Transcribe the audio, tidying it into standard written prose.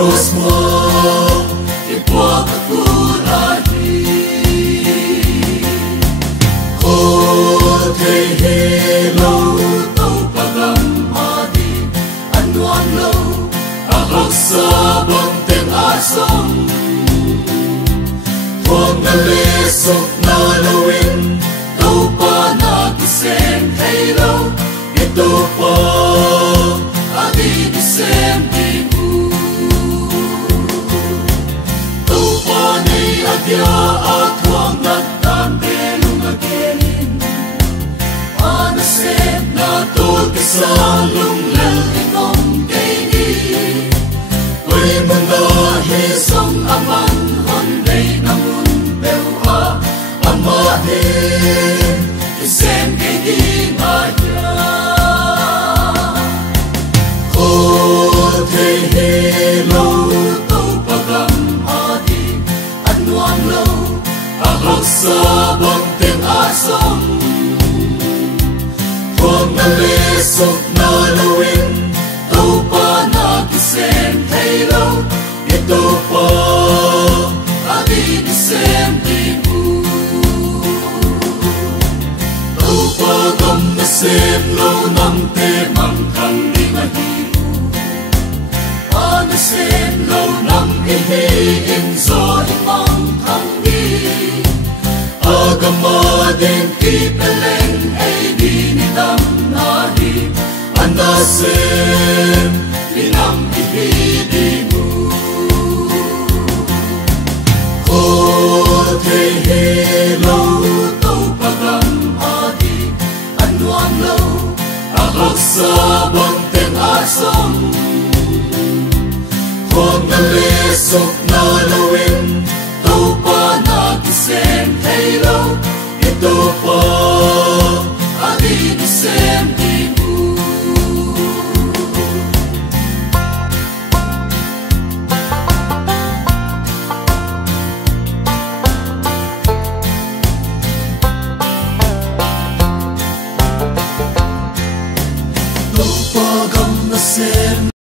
cross mo ipuak aku lagi ko thei hello tau pagam adi anwang lo ahak sa bang teng asong tuang na lesok na lawin tau pa na kisem hello ito pa adi kisem dia atuang natan belum agelin anasep na tol kesalung lelingong kaini Oi mengahi song aman hondai namun bewa amade isem kaini ngaya ko thei hello sa bang teng asong tuang na lesok na lawin tau pa na kisem hello ito pa adi kisem tibu tau pa gam na sem lo nam te mang kang di mahibu ana sem lo nam ehe enzo imang kang di agama den kipeleng ay dinidam nahi andasem linang ihidimu ko thei hello tau pagam adi anwang lo ahak sa bang teng asong tuang na lesok na lawin tau pa na kisem hello ito pa adi kisem